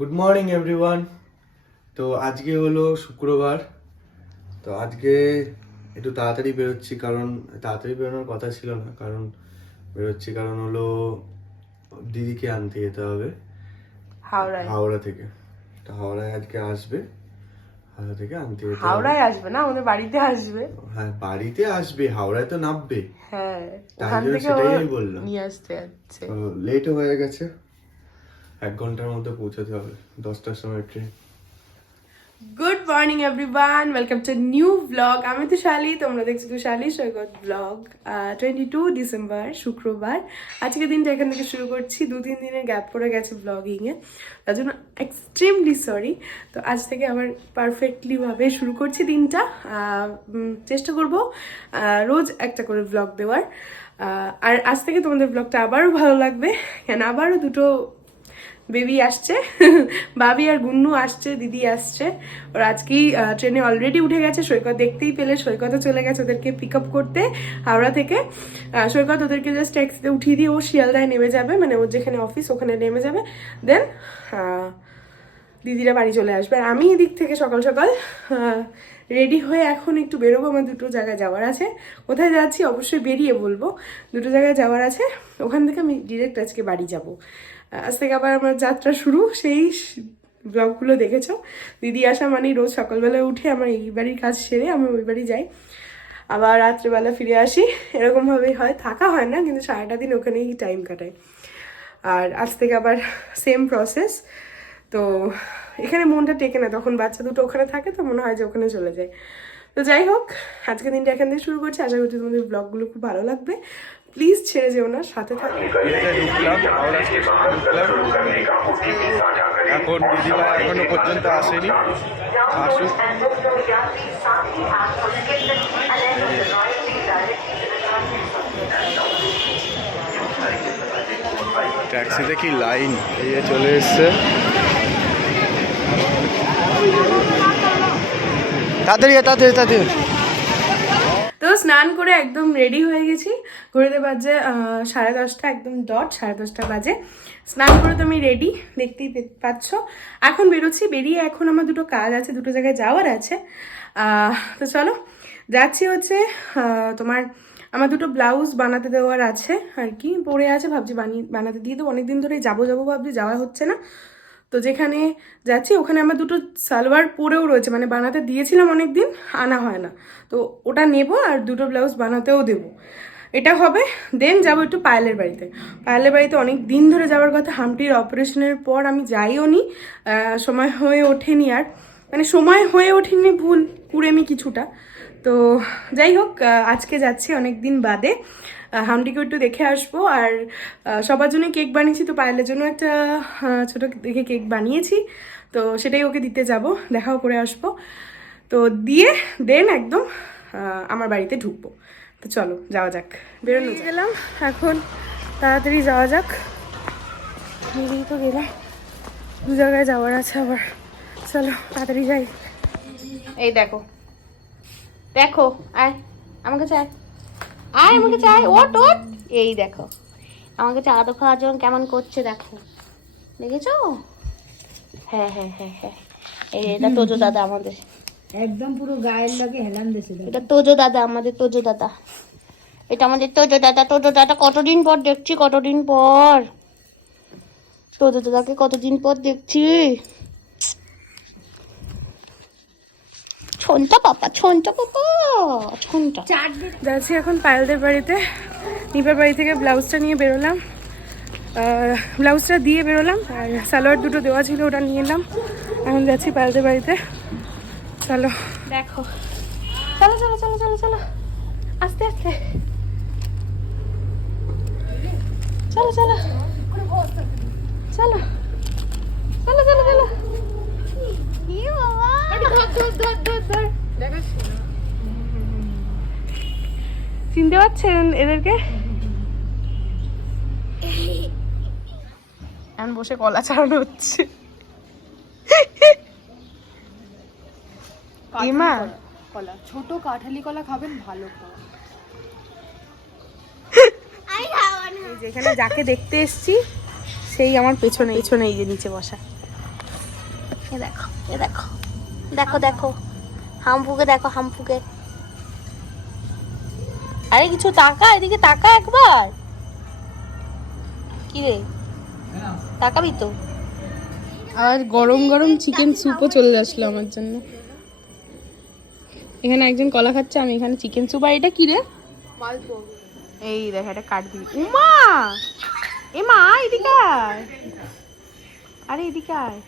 Good morning everyone তো আজকে হলো শুক্রবার। তো আজকে একটু তাড়াতাড়ি বেরোচ্ছি কারণ তাড়াতাড়ি বেরোনোর কথা ছিল না কারণ বেরোচ্ছি কারণ হলো দিদিকে আনতে যেতে হবে। হাওড়ায়। হাওড়া থেকে। তো হাওড়ায় আজকে আসবে। হাওড়া থেকে আনতে যেতে হাওড়ায় আসবে না? আমাদের বাড়িতে আসবে। হ্যাঁ বাড়িতে আসবে হাওড়ায় তো নামবে। হ্যাঁ তাই জন্য সেটাই ও বললাম। নিয়ে আসতে যাচ্ছে। লেট হয়ে গেছে। এক ঘণ্টার মধ্যে পৌঁছাতে হবে। দশটার সময় train good morning everyone welcome to new blog আমি তো শালি, তোমরা দেখছ তো Shali Saikat blog twenty two December শুক্রবার। আজকের দিনটা এখান থেকে শুরু করছি। দু, তিন দিনের গ্যাপ পড়ে গেছে ব্লগিংয়ে তার জন্য এক্সট্রিমলি সরি তো আজ থেকে আবার পারফেক্টলিভাবে শুরু করছি দিনটা। চেষ্টা করব রোজ একটা করে ব্লগ দেওয়ার। আর আজ থেকে তোমাদের ব্লগটা আবারও ভালো লাগবে। কেন আবারও দুটো বেবি আসছে। বাবি আর গুন্নু আসছে, দিদি আসছে। ওরা আজকেই ট্রেনে অলরেডি উঠে গেছে। সৈকত দেখতেই পেলে, সৈকতও চলে গেছে ওদেরকে পিক আপ করতে, হাওড়া থেকে। সৈকত ওদেরকে জাস্ট ট্যাক্সিতে উঠিয়ে দিয়ে ও শিয়ালদায় নেমে যাবে। মানে ওর যেখানে অফিস ওখানে নেমে যাবে। দেন দিদিরা বাড়ি চলে আসবে। আর আমি এদিক থেকে সকাল সকাল রেডি হয়ে এখন একটু বেরোবো। আমার দুটো জায়গায় যাওয়ার আছে। কোথায় যাচ্ছি? অবশ্যই বেরিয়ে বলব। দুটো জায়গায় যাওয়ার আছে। ওখান থেকে আমি ডিরেক্ট আজকে বাড়ি যাব। আজ থেকে আবার আমার যাত্রা শুরু। সেই ব্লগগুলো দেখেছ। দিদি আসা মানেই রোজ সকালবেলায় উঠে আমার এই বাড়ির কাজ সেরে আমি ওই বাড়ি যাই। আবার রাত্রেবেলা ফিরে আসি। এরকমভাবেই হয়। থাকা হয় না, কিন্তু সারাটা দিন ওখানেই টাইম কাটাই। আর আজ থেকে আবার সেম প্রসেস তো এখানে মনটা টেকে না। তখন বাচ্চা দুটো ওখানে থাকে তো মনে হয় যে ওখানে চলে যায়। তো যাই হোক আজকে দিনটা এখান থেকে শুরু করছি। আশা করছি তোমাদের ব্লগগুলো খুব ভালো লাগবে। প্লিজ ছেড়ে যেও না, সাথে এখন দিদিভাই এখনও পর্যন্ত আসেনি। আসুক। ট্যাক্সিতে কি লাইন? এই চলে এসছে। তাড়াতাড়ি তাড়াতাড়ি তাড়াতাড়ি। স্নান করে একদম রেডি হয়ে গেছি। ঘড়িতে বাজে সাড়ে দশটা, একদম ডট সাড়ে দশটা বাজে। স্নান করে তো আমি রেডি দেখতেই পাচ্ছ। এখন বেরোচ্ছি, বেরিয়ে এখন আমার দুটো কাজ আছে, দুটো জায়গায় যাওয়ার আছে। তো চলো, যাচ্ছি হচ্ছে তোমার, আমার দুটো ব্লাউজ বানাতে দেওয়ার আছে। আর কি পরে আছে, ভাবছি বানিয়ে বানাতে দিয়ে দেবো। অনেকদিন ধরেই যাব যাব ভাবছি, যাওয়া হচ্ছে না। তো যেখানে যাচ্ছি, ওখানে আমার দুটো সালোয়ার পরেও রয়েছে। মানে বানাতে দিয়েছিলাম অনেক দিন আনা হয় না। তো ওটা নেব আর দুটো ব্লাউজ বানাতেও দেবো। এটা হবে, দেন যাব একটু পায়েলের বাড়িতে। পায়েলের বাড়িতে অনেক দিন ধরে যাওয়ার কথা, হামটির অপারেশনের পর আমি যাইও নি। সময় হয়ে ওঠেনি আর। মানে সময় হয়ে ওঠেনি ভুল, কুড়েমি কিছুটা। তো যাই হোক আজকে যাচ্ছি অনেক দিন বাদে। আহ, একটু দেখে আসব। আর সবার জন্য কেক বানিয়েছি তো পায়েলের জন্য একটা ছোট দেখে কেক বানিয়েছি। তো সেটাই ওকে দিতে যাব দেখাও করে আসব। তো দিয়ে দেন একদম আমার বাড়িতে ঢুকবো। তো চলো যাওয়া যাক বেরোনো গেলাম এখন তাড়াতাড়ি যাওয়া যাক। বেরিয়ে তো গেলাম দু জায়গায় যাওয়ার আছে আবার। চলো তাড়াতাড়ি যাই। এই দেখো দেখো আয় আমার কাছে আয়। আয় আমার কাছে ওট ওট এই দেখো আমার কাছে আদর খাওয়ার জন্য কেমন করছে দেখো। দেখেছ? হ্যাঁ হ্যাঁ হ্যাঁ হ্যাঁ। এটা তোজো দাদা আমাদের। একদম পুরো গায়ের লাগে হেলান দেশে এটা তোজো দাদা আমাদের তোজো দাদা। এটা আমাদের তোজো দাদা তোজো দাদা কতদিন পর দেখছি কতদিন পর? তোজো দাদাকে কতদিন পর দেখছি? ছন্টা পাপা ছন্টা পাপা ছন্টা। যাচ্ছি এখন পায়েলদের বাড়িতে। নিপার বাড়ি থেকে ব্লাউজটা নিয়ে বেরোলাম। ব্লাউজটা দিয়ে বেরোলাম আর সালোয়ার দুটো দেওয়া ছিল ওটা নিয়ে এলাম। এখন যাচ্ছি পায়েলদের বাড়িতে। চলো। দেখো। চলো চলো চলো চলো চলো। আস্তে আস্তে। চলো চলো। চলো। চলো চলো চলো। চিনতে পারছেন এদেরকে? এখন বসে কলা ছাড়ানো হচ্ছে। ইমা। কলা ছোট কাঠালি কলা খাবেন ভালো যেখানে যাকে দেখতে এসছি সেই আমার পেছনে পেছনে এই যে নিচে বসা। এ দেখো এ দেখো। দেখো দেখো। হামফুকে দেখো হামফুকে। আরে কিছু তাকা এদিকে তাকা একবার। কি রে? তাকাবি তো। আর গরম গরম চিকেন স্যুপও চলে আসলো আমার জন্য। এখানে একজন কলা খাচ্ছে আমি এখানে চিকেন স্যুপ। আর এটা কি রে? এই দেখ এটা কাটবি উমা! এ মা এদিকে আয়। আরে এদিকে আয়।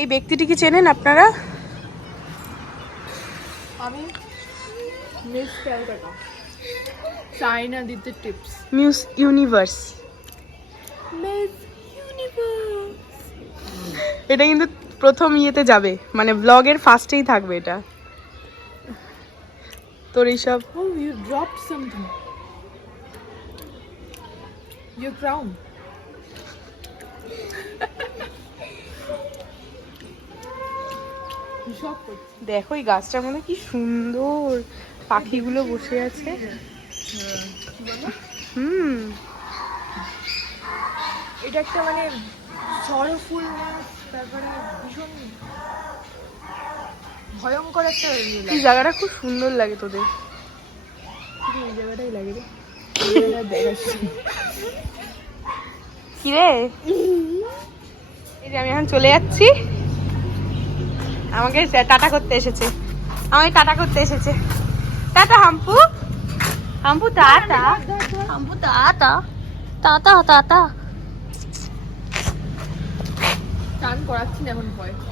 এই ব্যক্তিটিকে চেনেন আপনারা? আমি? মিস ক্যালকাটা চাইনা দিতে টিপস মিউস ইউনিভার্স মিস এটা কিন্তু প্রথম ইয়েতে যাবে। মানে ব্লগের ফার্স্টেই থাকবে এটা। তোর এইসব? You dropped something. Your crown. Shock দেখো এই গাছটার মধ্যে কি সুন্দর। পাখিগুলো বসে আছে। হুম। এটা একটা মানে সরফুল তারপরে ভীষণ ভয়ঙ্কর একটা ইয়ে এই জায়গাটা খুব সুন্দর লাগে তোদের। এই জায়গাটাই লাগে রে। এই কি রে? এই যে আমি এখন চলে যাচ্ছি। আমাকে টাটা করতে এসেছে। আমাকে টাটা করতে এসেছে। টাটা হাম্পু। হাম্পু টাটা। হাম্পু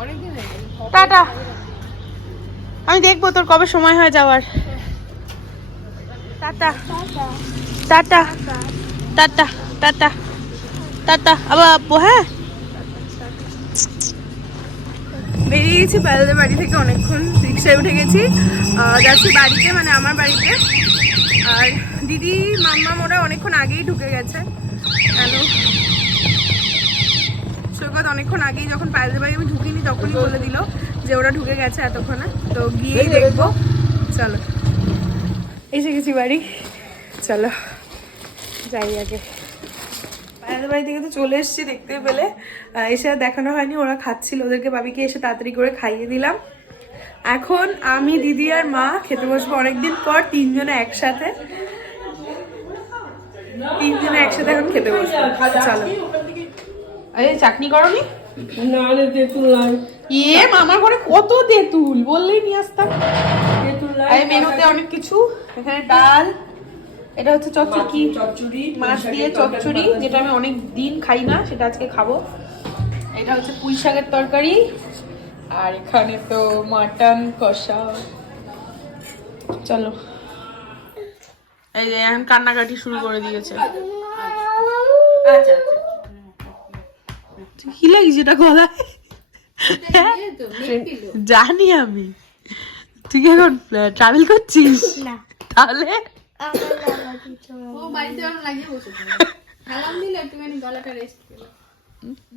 অনেকদিন হয়ে গেছে টাটা। আমি দেখব তোর কবে সময় হয় যাওয়ার। Tata. Tata. Tata tata tata. আবার আব্বু হ্যাঁ? বেরিয়ে গেছি বেলাদের বাড়ি থেকে অনেকক্ষণ রিক্সায় উঠে গেছি। যাচ্ছি বাড়িতে মানে আমার বাড়িতে। আর দিদি মাম্মা মোরা অনেকক্ষণ আগেই ঢুকে গেছে। কেন? সৈকত অনেকক্ষণ আগেই যখন পায়েলদের বাড়ি আমি ঢুকিনি তখনই বলে দিল যে ওরা ঢুকে গেছে এতক্ষণে। তো গিয়েই দেখব। চলো। এসে গেছি বাড়ি। চলো। যাই আগে। বাড়ি থেকে তো চলে এসেছি দেখতে পেলে। এসে আর দেখানো হয়নি ওরা খাচ্ছিল। ওদেরকে বাবিকে এসে তাড়াতাড়ি করে খাইয়ে দিলাম। এখন আমি দিদি আর মা খেতে বসবো অনেকদিন পর তিনজনে একসাথে। তিনজনে একসাথে এখন খেতে বসবো। চলো। আরে চাটনি করনি? না রে তেঁতুল নাই। মামার ঘরে কত তেঁতুল? বললেই নিয়ে আসতাম। তেঁতুল নাই মেনুতে অনেক কিছু। এখানে ডাল এটা হচ্ছে চচ্চড়ি। কি চচ্চড়ি মাছ দিয়ে চচ্চড়ি যেটা আমি অনেক দিন খাই না সেটা আজকে খাব। এটা হচ্ছে পুঁই শাকের তরকারি। আর এখানে তো মাটন কষা। চলো। এই যে এখন কান্নাকাটি শুরু করে দিয়েছে। কি লাগিস এটা গলায়? জানি আমি। তুই এখন ট্রাভেল করছিস? তাহলে?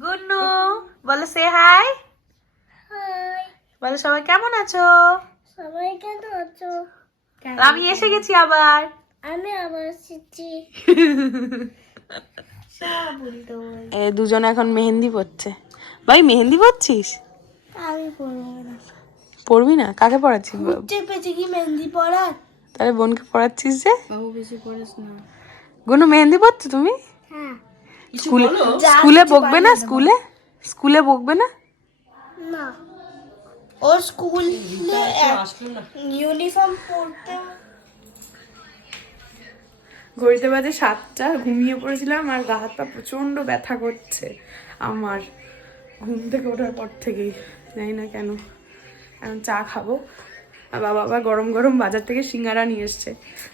গুন্নু বলো সে হাই বলো সবাই কেমন আছো? সবাই কেন আছো আমি এসে গেছি আবার। আমি আবার এসেছি এ দুজন এখন মেহেন্দি পড়ছে ভাই মেহেন্দি পড়ছিস আমি পড়ব না। পড়বি না? কাকে পড়াচ্ছিস চেপেছে কি মেহেন্দি পড়ার তাহলে বোনকে পড়াচ্ছিস যে? গুনু মেহেন্দি পড়ছো তুমি? হ্যাঁ। স্কুলে স্কুলে বকবে না। স্কুলে? স্কুলে বকবে না? না। ও স্কুল ইউনিফর্ম পরতে ঘড়িতে বাজে সাতটা ঘুমিয়ে পড়েছিলাম আর গা হাত পা প্রচণ্ড ব্যথা করছে আমার। ঘুম থেকে ওঠার পর থেকেই জানি না কেন। এখন চা খাব। আর বাবা আবার গরম গরম বাজার থেকে সিঙ্গারা নিয়ে এসছে।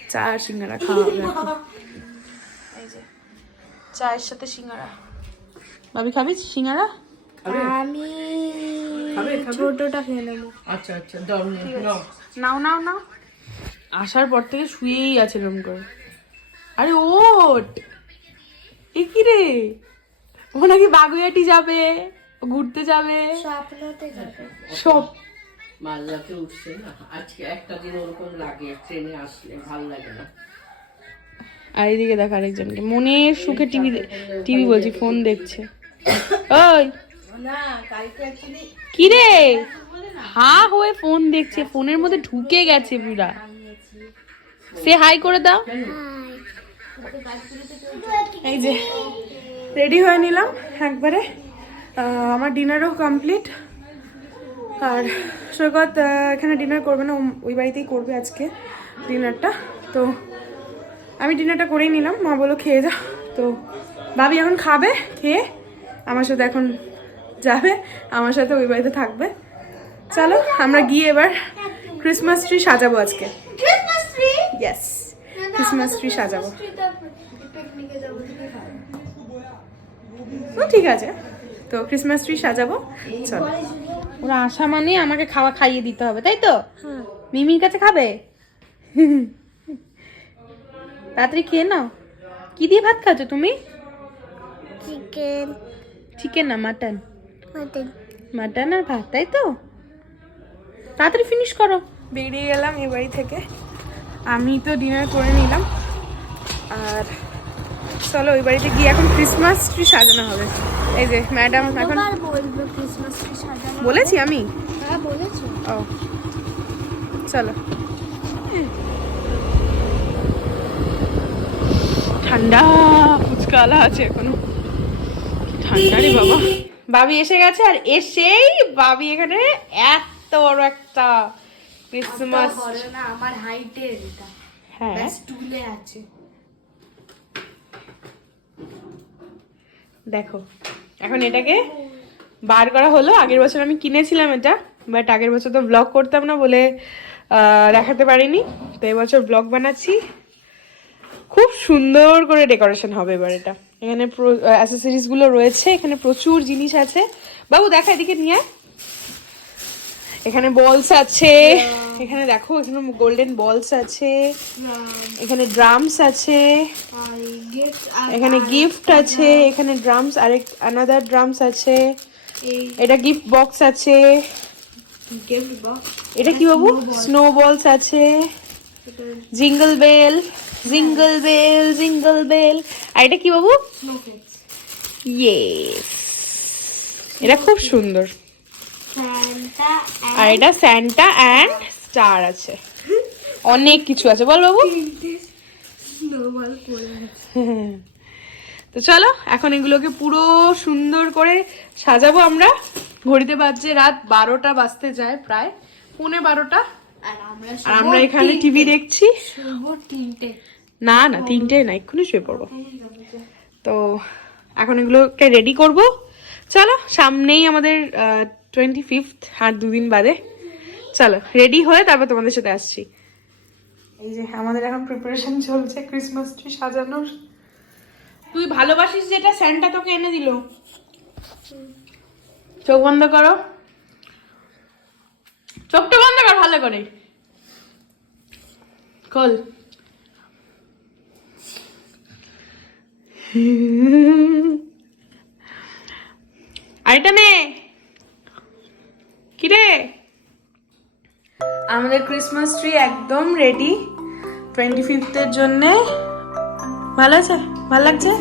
চা আর সিঙ্গারা খাওয়া হবে। এই যে চায়ের সাথে সিঙ্গারা। ভাবি খাবি সিঙ্গারা? আমি ছোটটা খেয়ে নেব। আচ্ছা আচ্ছা দাও নাও। নাও নাও নাও। আসার পর থেকে শুয়েই আছে এরকম করে। আরে ওট! এ কি রে? ও নাকি বাগুইয়াটি যাবে ঘুরতে যাবে। স্বপ্নতে যাবে। সব মালদাতে উঠছে না। আজকে একটা দিন ওরকম লাগে ট্রেনে আসলে ভালো লাগে না। আর এইদিকে দেখ আরেকজনকে। মনের সুখে টিভি টিভি বলছি ফোন দেখছে। ওই! কি রে? হা হয়ে ফোন দেখছে ফোনের মধ্যে ঢুকে গেছে পুরা। সে হাই করে দাও। এই যে রেডি হয়ে নিলাম একবারে। আমার ডিনারও কমপ্লিট। আর সৈকত এখানে ডিনার করবে না ওই বাড়িতেই করবে আজকে ডিনারটা তো আমি ডিনারটা করেই নিলাম মা বলো খেয়ে যা তো ভাবি এখন খাবে খেয়ে আমার সাথে এখন যাবে আমার সাথে ওই বাড়িতে থাকবে। চলো আমরা গিয়ে এবার ক্রিসমাস ট্রি সাজাবো আজকে। Christmas tree yes Christmas tree সাজাবো। ঠিক আছে? তো ক্রিসমাস ট্রি সাজাবো। চলো। ওরা আসা মানে আমাকে খাওয়া খাইয়ে দিতে হবে তাই তো? মিমির কাছে খাবে? তাড়াতাড়ি খেয়ে নাও। কি দিয়ে ভাত খাচ্ছ তুমি? চিকেন। চিকেন না মাটন। মটন। মাটন আর ভাত তাই তো? তাড়াতাড়ি ফিনিশ করো। বেরিয়ে গেলাম এ বাড়ি থেকে। আমি তো ডিনার করে নিলাম। আর চলো ওই বাড়িতে গিয়ে এখন ক্রিসমাস ট্রি সাজানো হবে। এই যে ম্যাডাম এখন ক্রিসমাস ট্রি সাজানো বলেছি আমি? হ্যাঁ বলেছ। ও চলো। ঠান্ডা ফুচকালা আছে এখনও। ঠান্ডা রে বাবা। বাবি এসে গেছে আর এসেই বাবি এখানে এত বড় একটা ক্রিসমাস আমার হাইটের এটা। হ্যাঁ। স্টুলে আছে। দেখো, এখন এটাকে বার করা হলো। আগের বছর আমি কিনেছিলাম এটা বাট আগের বছর তো ব্লগ করতাম না বলে দেখাতে পারিনি। তো এবছর ব্লগ বানাচ্ছি। খুব সুন্দর করে ডেকোরেশন হবে এবার এটা। এখানে অ্যাসেসরিজগুলো রয়েছে, এখানে প্রচুর জিনিস আছে। বাবু, দেখা এদিকে নিয়ে। এখানে বলস আছে। এখানে দেখো এখানে গোল্ডেন বলস আছে। এখানে ড্রামস আছে। এখানে গিফট আছে। এখানে ড্রামস আরেক আনাদার ড্রামস আছে। এটা গিফট বক্স আছে। এটা কি বাবু? স্নো বলস আছে। Jingle bell jingle bell jingle bell আর এটা কি বাবু? ইয়ে এটা খুব সুন্দর। আর এটা স্যান্টা অ্যান্ড স্টার আছে। অনেক কিছু আছে। বল বাবু। তো চলো এখন এগুলোকে পুরো সুন্দর করে সাজাবো আমরা। ঘড়িতে বাজছে রাত বারোটা বাজতে যায় প্রায়। পৌনে বারোটা। আর আমরা এখানে টিভি দেখছি। না না তিনটে না এক্ষুনি শুয়ে পড়ব। তো এখন এগুলোকে রেডি করব। চলো সামনেই আমাদের টোয়েন্টি ফিফথ আর দুদিন বাদে। চলো রেডি হয়ে তারপর তোমাদের সাথে আসছি। এই যে আমাদের এখন প্রিপারেশন চলছে ক্রিসমাস ট্রি সাজানোর। তুই ভালোবাসিস যেটা স্যান্টা তোকে এনে দিল। চোখ বন্ধ করো। চোখটা বন্ধ কর ভালো করে। খোল। আরেকটা নে। কিরে? আমাদের ক্রিসমাস ট্রি একদম রেডি টোয়েন্টি ফিফথের জন্যে। ভালো আছে? ভালো লাগছে?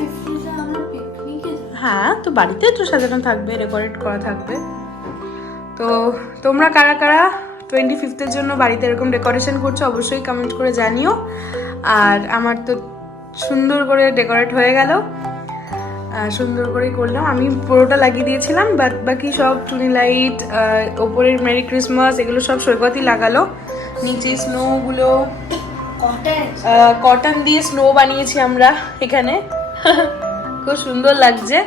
হ্যাঁ তো বাড়িতে তো সাজানো থাকবে ডেকোরেট করা থাকবে। তো তোমরা কারা কারা টোয়েন্টি ফিফথের জন্য বাড়িতে এরকম ডেকোরেশন করছ অবশ্যই কমেন্ট করে জানিও। আর আমার তো সুন্দর করে ডেকোরেট হয়ে গেল। সুন্দর করেই করলাম। আমি পুরোটা লাগিয়ে দিয়েছিলাম বাদ বাকি সব টুনি লাইট ওপরের মেরি ক্রিসমাস এগুলো সব সৈকতই লাগালো। নিচে স্নোগুলো কটন দিয়ে স্নো বানিয়েছি আমরা এখানে। খুব সুন্দর লাগছে।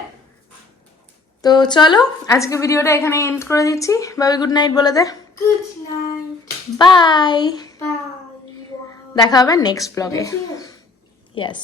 তো চলো আজকে ভিডিওটা এখানে এন্ড করে দিচ্ছি। বাবি গুড নাইট বলে দে। গুড নাইট বাই বাই দেখা হবে নেক্সট ব্লগে ইয়েস